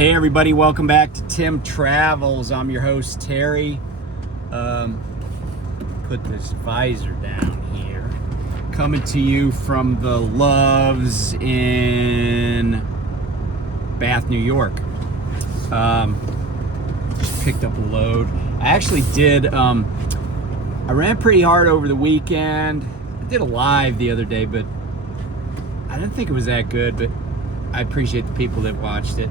Hey everybody, welcome back to Tim Travels. I'm your host Terry. Put this visor down here. Coming to you from the Loves in Bath, New York. Just picked up a load. I actually did, I ran pretty hard over the weekend. I did a live the other day, but I didn't think it was that good, but I appreciate the people that watched it.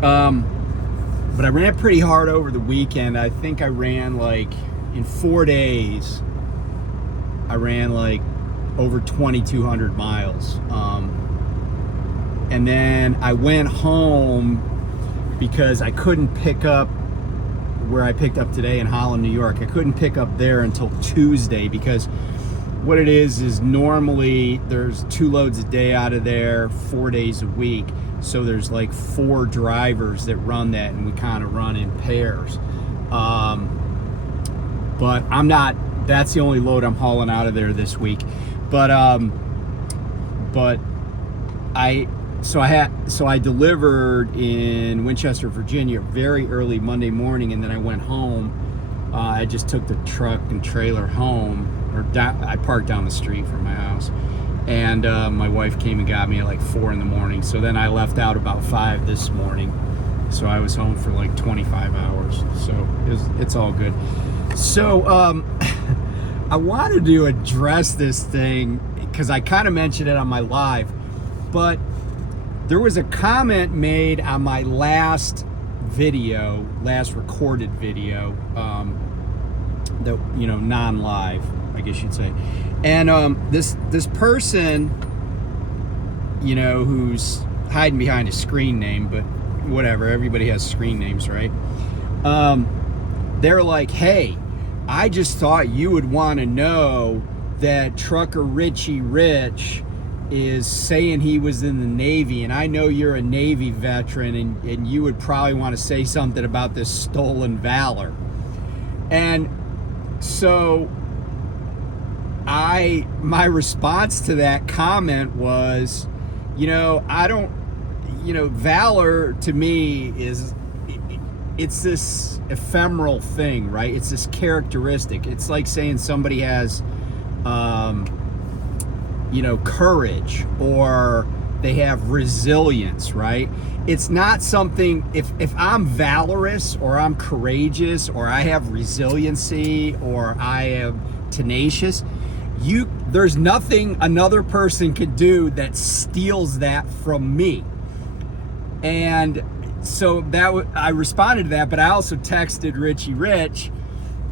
But I ran pretty hard over the weekend. I think I ran like, in 4 days, I ran like over 2,200 miles. And then I went home because I couldn't pick up where I picked up today in Heartland, New York. I couldn't pick up there until Tuesday because what it is normally there's 2 loads a day out of there, 4 days a week. So there's like 4 drivers that run that, and we kind of run in pairs. But I'm not, that's the only load I'm hauling out of there this week. But I delivered in Winchester, Virginia very early Monday morning, and then I went home. I just took the truck and trailer home, I parked down the street from my house. And my wife came and got me at like 4 in the morning. So then I left out about 5 this morning. So I was home for like 25 hours. So it's all good. So I wanted to address this thing because I kind of mentioned it on my live. But there was a comment made on my last recorded video, that, you know, non-live, I guess you'd say. And this person, you know, who's hiding behind a screen name, but whatever, everybody has screen names, right? They're like, hey, I just thought you would want to know that Trucker Richie Rich is saying he was in the Navy, and I know you're a Navy veteran, and you would probably want to say something about this stolen valor. And so my response to that comment was, valor to me it's this ephemeral thing, right? It's this characteristic. It's like saying somebody has, courage, or they have resilience, right? It's not something, if I'm valorous, or I'm courageous, or I have resiliency, or I am tenacious, there's nothing another person could do that steals that from me. And so I responded to that, but I also texted Richie Rich,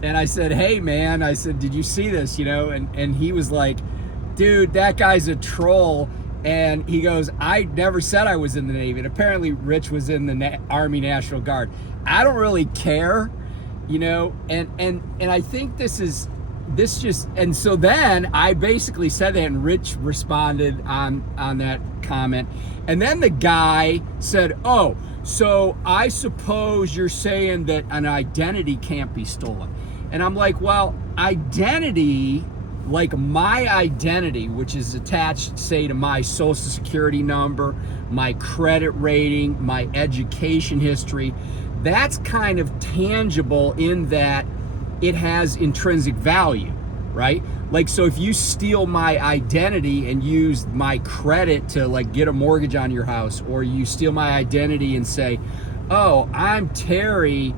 and I said, hey man, I said, did you see this? And he was like, dude, that guy's a troll. And he goes, I never said I was in the Navy. And apparently Rich was in the Army National Guard. I don't really care, and I think and so then I basically said that, and Rich responded on that comment. And then the guy said, oh, so I suppose you're saying that an identity can't be stolen. And I'm like, well, identity, like my identity, which is attached, say, to my social security number, my credit rating, my education history, that's kind of tangible in that it has intrinsic value, right? Like, so if you steal my identity and use my credit to like get a mortgage on your house, or you steal my identity and say, oh, I'm Terry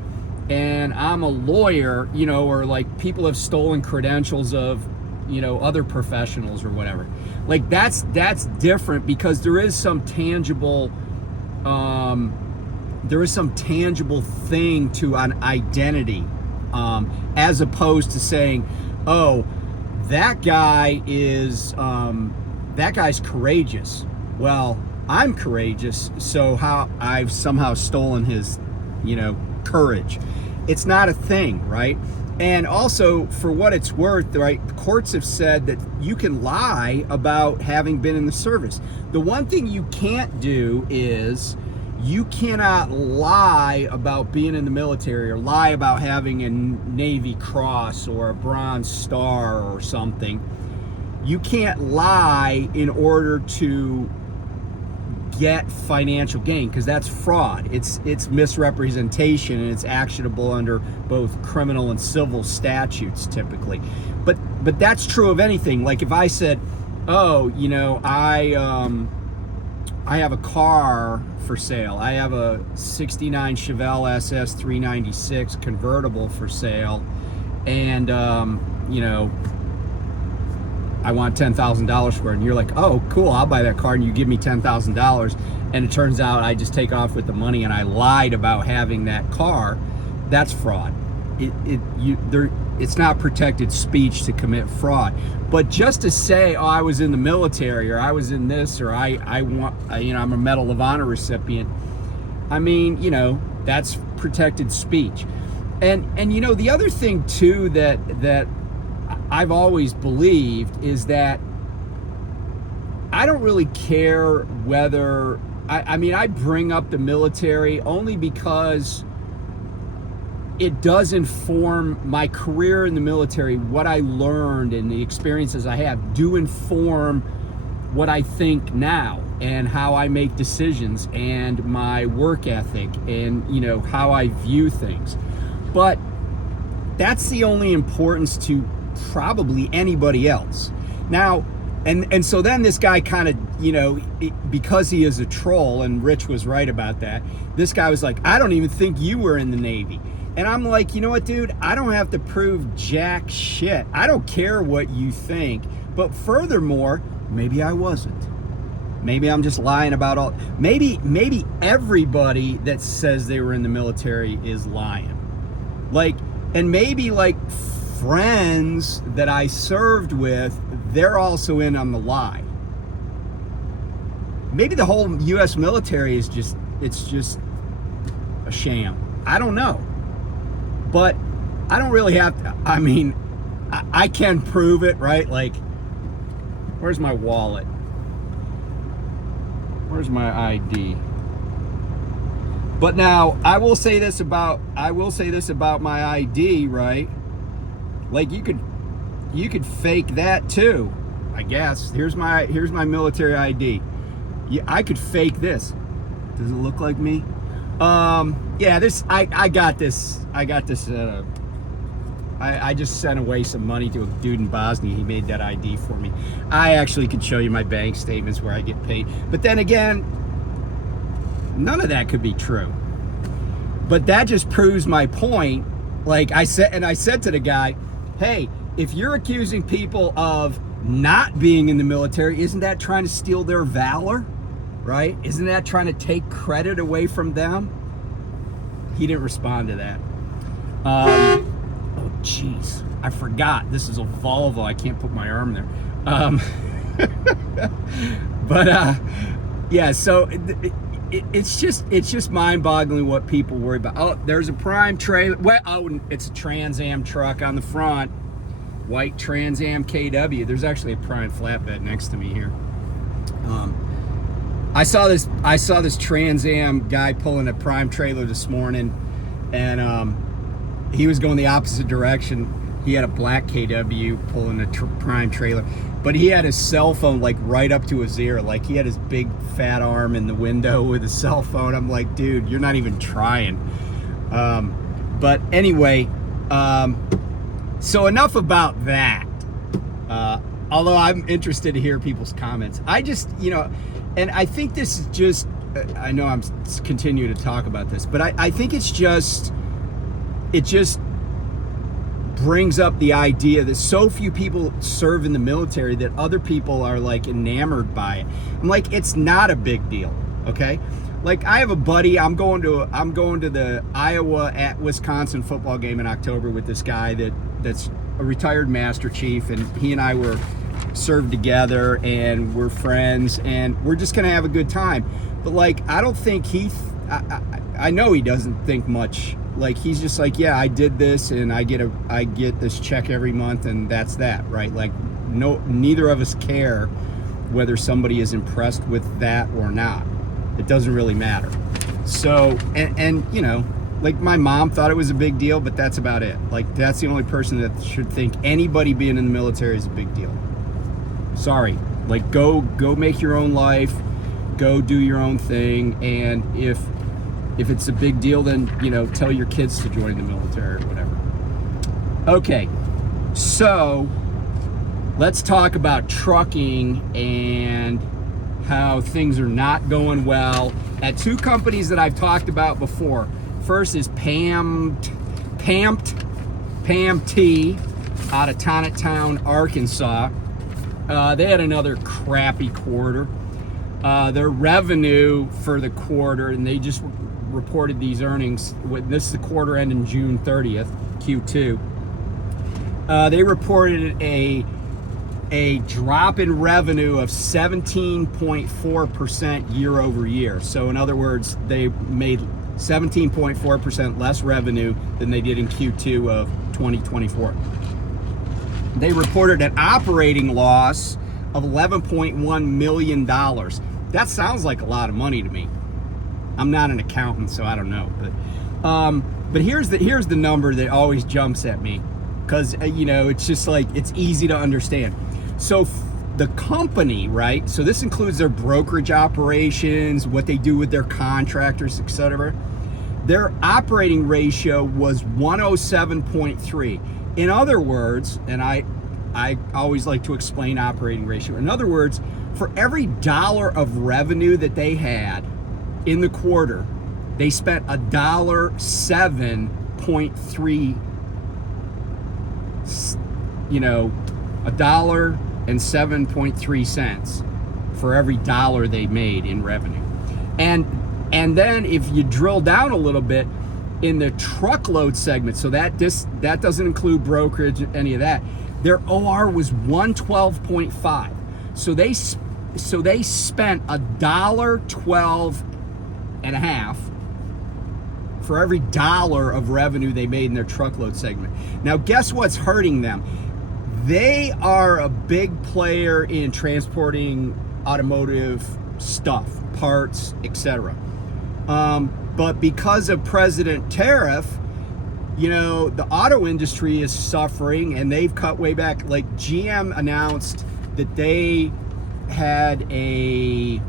and I'm a lawyer, or like people have stolen credentials of, other professionals or whatever. Like that's different, because there is some tangible thing to an identity, as opposed to saying, oh, that guy's courageous. Well, I'm courageous, so how I've somehow stolen his, courage. It's not a thing, right? And also, for what it's worth, right, courts have said that you can lie about having been in the service. The one thing you can't do is you cannot lie about being in the military, or lie about having a Navy Cross or a Bronze Star or something. You can't lie in order to get financial gain, because that's fraud. It's misrepresentation, and it's actionable under both criminal and civil statutes typically. But that's true of anything. Like if I said, oh, you know, I have a car for sale. I have a 69 Chevelle SS 396 convertible for sale, and you know, I want $10,000 for it. And you're like, oh, cool, I'll buy that car, and you give me $10,000, and it turns out I just take off with the money and I lied about having that car. That's fraud. It's not protected speech to commit fraud. But just to say, oh, I was in the military, or I was in this, or I want, you know, I'm a Medal of Honor recipient. I mean, you know, that's protected speech. And you know, the other thing too that I've always believed is that I don't really care whether, I mean, I bring up the military only because it does inform my career in the military. What I learned and the experiences I have do inform what I think now, and how I make decisions, and my work ethic, and, you know, how I view things. But that's the only importance to probably anybody else. Now, and so then this guy kind of, you know, because he is a troll, and Rich was right about that, this guy was like, I don't even think you were in the Navy. And I'm like, you know what, dude? I don't have to prove jack shit. I don't care what you think. But furthermore, maybe I wasn't. Maybe I'm just lying about all. Maybe everybody that says they were in the military is lying. Like, and maybe like friends that I served with, they're also in on the lie. Maybe the whole U.S. military is just a sham. I don't know. But I don't really have to, I mean, I can prove it, right? Like, where's my wallet? Where's my ID? But now, I will say this about my ID, right? Like, you could fake that too, I guess. Here's my military ID. Yeah, I could fake this. Does it look like me? Yeah, this, I got this at a, I just sent away some money to a dude in Bosnia. He made that ID for me. I actually could show you my bank statements where I get paid. But then again, none of that could be true. But that just proves my point. Like I said to the guy, hey, if you're accusing people of not being in the military, isn't that trying to steal their valor? Right? Isn't that trying to take credit away from them? He didn't respond to that. Oh, jeez. I forgot. This is a Volvo. I can't put my arm there. But yeah, so it's just mind-boggling what people worry about. Oh, there's a Prime trailer. Well, oh, it's a Trans Am truck on the front. White Trans Am KW. There's actually a Prime flatbed next to me here. I saw this Trans Am guy pulling a Prime trailer this morning, and he was going the opposite direction. He had a black KW pulling a Prime trailer, but he had his cell phone like right up to his ear. Like he had his big fat arm in the window with his cell phone. I'm like, dude, you're not even trying. But anyway, so enough about that. Although I'm interested to hear people's comments. I just, you know, and I think this is just, I know I'm continuing to talk about this, but I think it just brings up the idea that so few people serve in the military that other people are like enamored by it. I'm like, it's not a big deal, okay? Like I have a buddy, I'm going to the Iowa at Wisconsin football game in October with this guy that's a retired Master Chief, and he and I were served together and we're friends and we're just gonna have a good time. But like, I don't think I know he doesn't think much. Like he's just like, yeah, I did this and I get this check every month and that's that, right? Like neither of us care whether somebody is impressed with that or not. It doesn't really matter. So and you know, like my mom thought it was a big deal, but that's about it. Like that's the only person that should think anybody being in the military is a big deal. Sorry, like go make your own life, go do your own thing, and if it's a big deal, then tell your kids to join the military or whatever. Okay, so let's talk about trucking and how things are not going well at two companies that I've talked about before. First is PAMT out of Tonnettstown, Arkansas. They had another crappy quarter. Their revenue for the quarter, and they just reported these earnings. This is the quarter ending June 30th, Q2. They reported a drop in revenue of 17.4% year over year. So in other words, they made 17.4% less revenue than they did in Q2 of 2024. They reported an operating loss of $11.1 million. That sounds like a lot of money to me. I'm not an accountant, so I don't know. But here's the number that always jumps at me, because it's just like, it's easy to understand. So the company, right? So this includes their brokerage operations, what they do with their contractors, etc. Their operating ratio was 107.3. In other words, and I always like to explain operating ratio. In other words, for every dollar of revenue that they had in the quarter, they spent $1.07.3, $1.07.3 for every dollar they made in revenue. And then if you drill down a little bit in the truckload segment, so that doesn't include brokerage, any of that, their OR was 112.5. So they spent $1.12.5 for every dollar of revenue they made in their truckload segment. Now, guess what's hurting them? They are a big player in transporting automotive stuff, parts, etc. But because of President Tariff, the auto industry is suffering, and they've cut way back. Like GM announced that they had I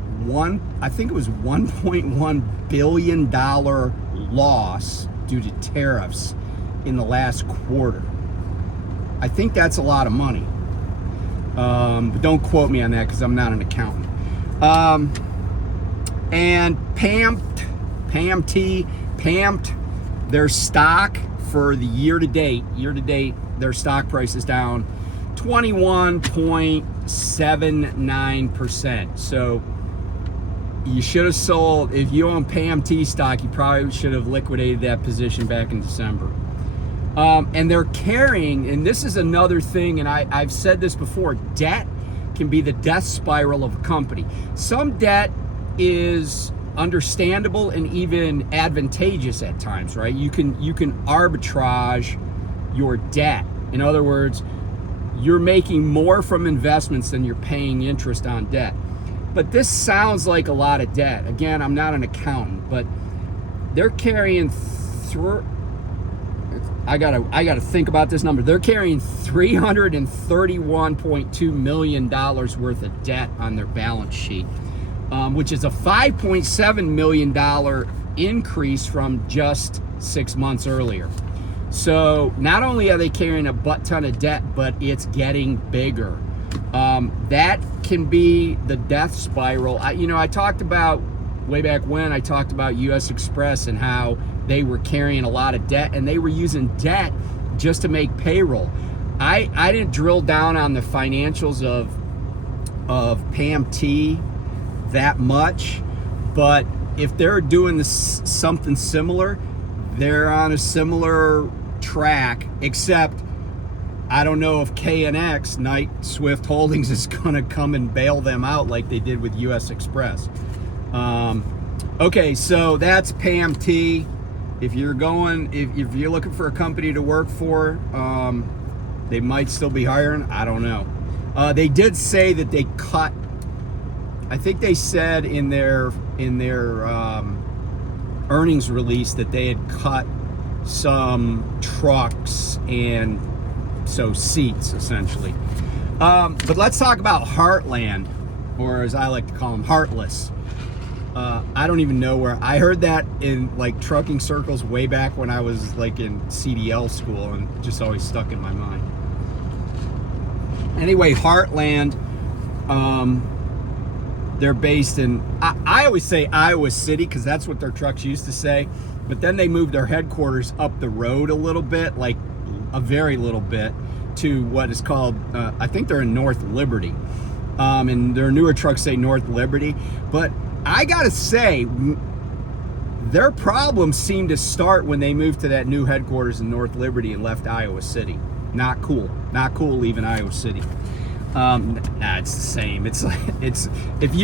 think it was $1.1 billion loss due to tariffs in the last quarter. I think that's a lot of money. But don't quote me on that, because I'm not an accountant. And PAMT, their stock for the year to date, their stock price is down 21.79%. So you should have sold, if you own PAMT stock, you probably should have liquidated that position back in December. And they're carrying, and this is another thing, and I've said this before, debt can be the death spiral of a company. Some debt is understandable and even advantageous at times, right? You can arbitrage your debt. In other words, you're making more from investments than you're paying interest on debt. But this sounds like a lot of debt. Again, I'm not an accountant, but they're carrying I gotta think about this number. They're carrying $331.2 million worth of debt on their balance sheet, which is a $5.7 million increase from just 6 months earlier. So not only are they carrying a butt ton of debt, but it's getting bigger. That can be the death spiral. I talked about, way back when, I talked about US Express and how they were carrying a lot of debt, and they were using debt just to make payroll. I didn't drill down on the financials of PAMT that much, but if they're doing something similar, they're on a similar track, except I don't know if KNX, Knight Swift Holdings, is going to come and bail them out like they did with US Express. Okay, so that's PAMT. If you're looking for a company to work for, they might still be hiring. I don't know. They did say that they cut, I think they said in their earnings release that they had cut some trucks and so seats, essentially. But let's talk about Heartland, or as I like to call them, Heartless. I don't even know where I heard that in like trucking circles way back when I was like in CDL school, and just always stuck in my mind. Anyway, Heartland, they're based in, I always say Iowa City because that's what their trucks used to say, but then they moved their headquarters up the road a little bit, like a very little bit, to what is called, I think they're in North Liberty, and their newer trucks say North Liberty, but I gotta say, their problems seem to start when they moved to that new headquarters in North Liberty and left Iowa City. Not cool. Not cool leaving Iowa City. Nah, it's the same. It's if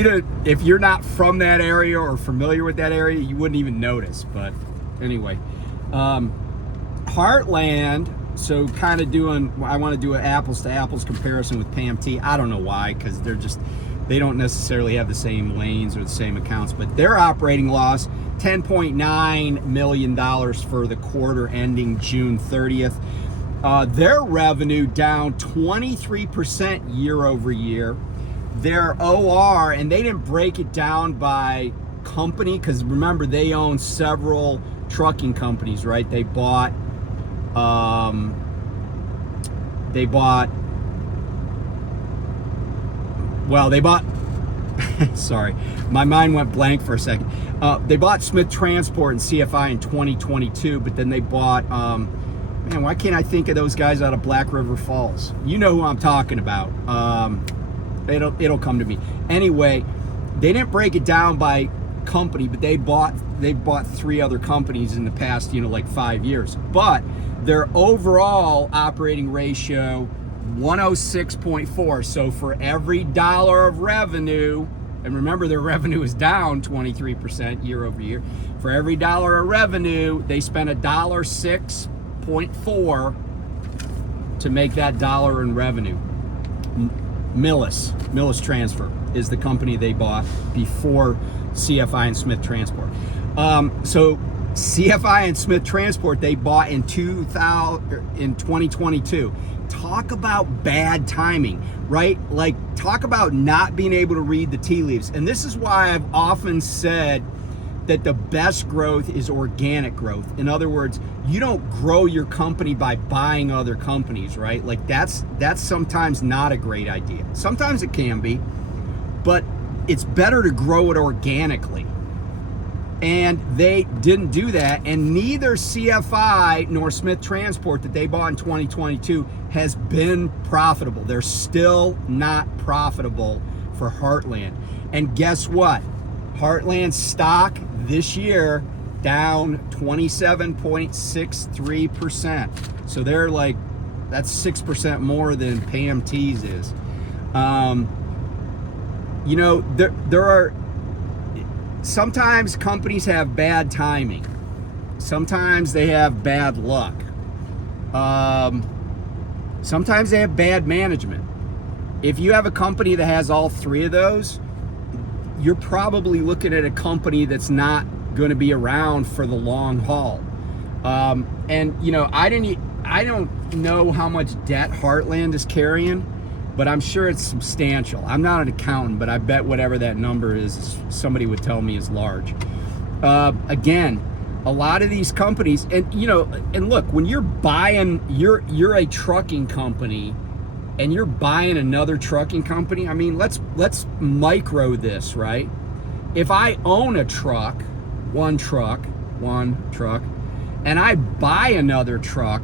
you're not from that area or familiar with that area, you wouldn't even notice. But anyway, Heartland. So kind of I want to do an apples to apples comparison with PAMT. I don't know why, because they don't necessarily have the same lanes or the same accounts, but their operating loss, $10.9 million for the quarter ending June 30th. Their revenue down 23% year over year. Their OR, and they didn't break it down by company, because remember, they own several trucking companies, right? They bought sorry, my mind went blank for a second. They bought Smith Transport and CFI in 2022, but then they bought, man, why can't I think of those guys out of Black River Falls? You know who I'm talking about. It'll come to me. Anyway, they didn't break it down by company, but they bought 3 other companies in the past, like 5 years. But their overall operating ratio, 106.4. So for every dollar of revenue, and remember their revenue is down 23% year over year, for every dollar of revenue, they spent $1.06.4 to make that dollar in revenue. Millis Transfer is the company they bought before CFI and Smith Transport. So CFI and Smith Transport they bought in 2022. Talk about bad timing, right? Like, talk about not being able to read the tea leaves. And this is why I've often said that the best growth is organic growth. In other words, you don't grow your company by buying other companies, right? Like, that's sometimes not a great idea. Sometimes it can be, but it's better to grow it organically. And they didn't do that, and neither CFI nor Smith Transport that they bought in 2022 has been profitable. They're still not profitable for Heartland. And guess what? Heartland stock this year down 27.63%. So they're like, that's 6% more than PAMT's is. There are, sometimes companies have bad timing. Sometimes they have bad luck. Sometimes they have bad management. If you have a company that has all 3 of those, you're probably looking at a company that's not going to be around for the long haul. I don't know how much debt Heartland is carrying, but I'm sure it's substantial. I'm not an accountant, but I bet whatever that number is, somebody would tell me is large. Again, a lot of these companies, and look, when you're buying, you're a trucking company, and you're buying another trucking company. I mean, let's micro this, right? If I own a truck, one truck, and I buy another truck,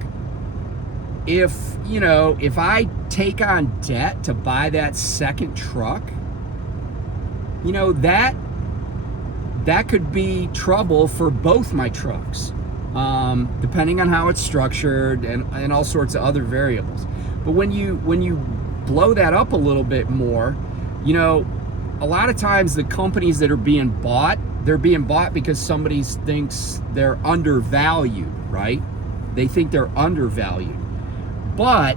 if I take on debt to buy that second truck, that could be trouble for both my trucks, depending on how it's structured and all sorts of other variables. But when you blow that up a little bit more, a lot of times the companies that are being bought, they're being bought because somebody thinks they're undervalued, right? They think they're undervalued. But,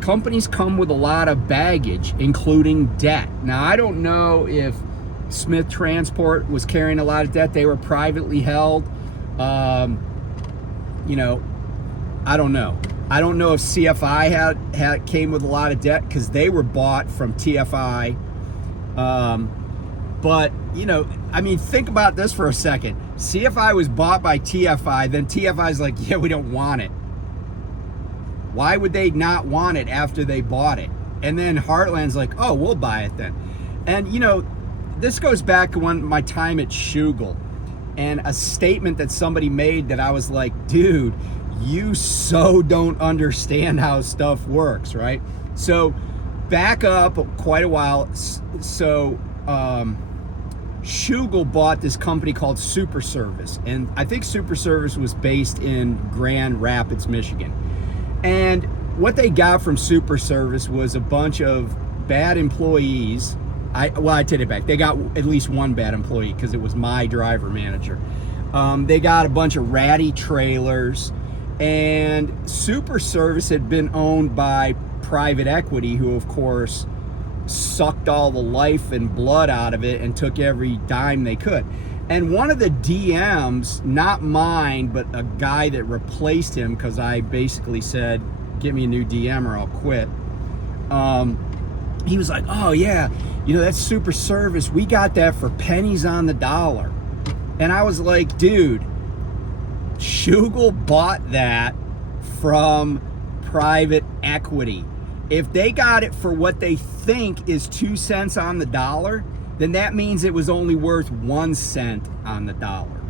companies come with a lot of baggage, including debt. Now, I don't know if Smith Transport was carrying a lot of debt. They were privately held. I don't know. I don't know if CFI came with a lot of debt, because they were bought from TFI. But, you know, I mean, think about this for a second. See if I was bought by TFI, then TFI's like, yeah, we don't want it. Why would they not want it after they bought it? And then Heartland's like, oh, we'll buy it then. And, you know, this goes back to my time at Schugel, and a statement that somebody made that I was like, dude, you so don't understand how stuff works, right? So back up quite a while. So Schugel bought this company called Super Service, and I think Super Service was based in Grand Rapids, Michigan. And what they got from Super Service was a bunch of bad employees. I take it back. They got at least one bad employee because it was my driver manager. They got a bunch of ratty trailers, and Super Service had been owned by private equity, who of course sucked all the life and blood out of it and took every dime they could. And one of the DMs, not mine, but a guy that replaced him, because I basically said, get me a new DM or I'll quit. He was like, oh yeah, you know, that's Super Service. We got that for pennies on the dollar. And I was like, dude, Schugel bought that from private equity. If they got it for what they think is 2 cents on the dollar, then that means it was only worth 1 cent on the dollar.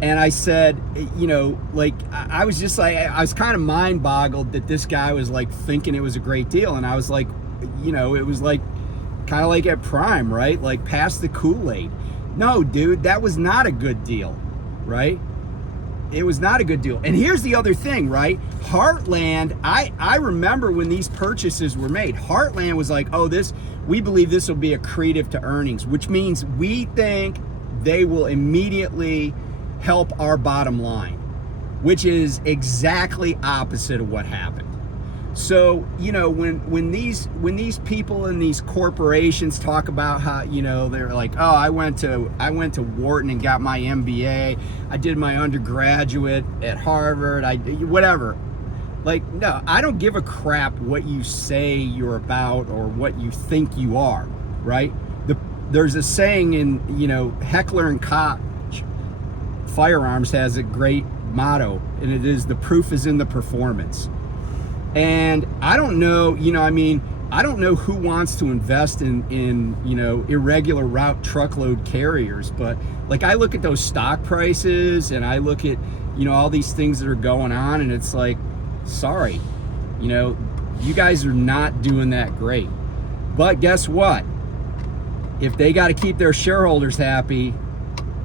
And I said, you know, like, I was just like, I was kind of mind boggled that this guy was like thinking it was a great deal. And I was like, you know, it was like kind of like at Prime, right? Like, pass the Kool-Aid. No, dude, that was not a good deal, right? It was not a good deal. And here's the other thing, right? Heartland, I remember when these purchases were made, Heartland was like, oh, we believe this will be accretive to earnings, which means we think they will immediately help our bottom line, which is exactly opposite of what happened. So, you know, when these people in these corporations talk about how, you know, they're like, oh, I went to Wharton and got my MBA, I did my undergraduate at Harvard, whatever. Like, no, I don't give a crap what you say you're about or what you think you are, right? There's a saying in, you know, Heckler and Koch Firearms has a great motto, and it is, the proof is in the performance. And I don't know, you know, I mean, I don't know who wants to invest in, you know, irregular route truckload carriers, but like, I look at those stock prices and I look at, you know, all these things that are going on, and it's like, sorry, you know, you guys are not doing that great. But guess what? If they got to keep their shareholders happy,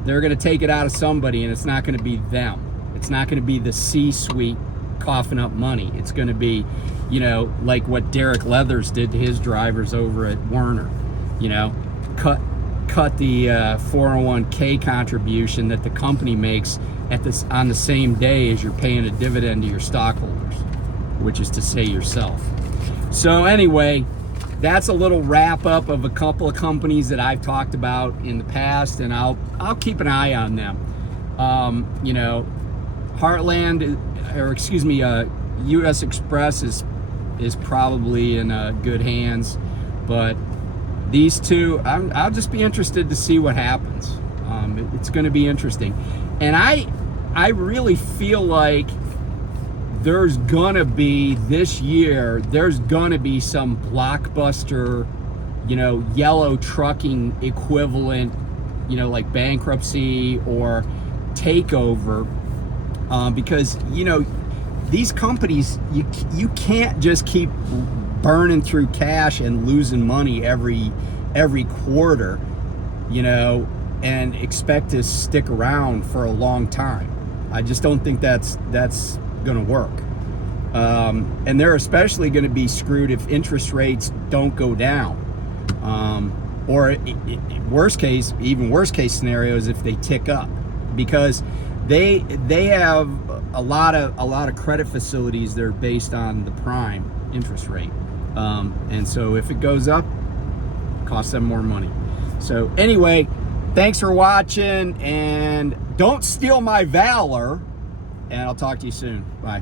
they're going to take it out of somebody, and it's not going to be them. It's not going to be the C-suite coughing up money. It's going to be, you know, like what Derek Leathers did to his drivers over at Werner. You know, cut the 401k contribution that the company makes on the same day as you're paying a dividend to your stockholders, which is to say yourself. So anyway, that's a little wrap up of a couple of companies that I've talked about in the past, and I'll keep an eye on them. You know, Heartland, or excuse me, U.S. Express is probably in good hands, but these two, I'll just be interested to see what happens. It's going to be interesting, and I really feel like there's gonna be this year, there's gonna be some blockbuster, you know, yellow trucking equivalent, you know, like bankruptcy or takeover, because, you know, these companies, you can't just keep burning through cash and losing money every quarter, you know, and expect to stick around for a long time. I just don't think that's going to work. And they're especially going to be screwed if interest rates don't go down, or worst case scenarios if they tick up, because they have a lot of credit facilities that are based on the prime interest rate, and so if it goes up, it costs them more money. So anyway, thanks for watching, and don't steal my valor, and I'll talk to you soon. Bye.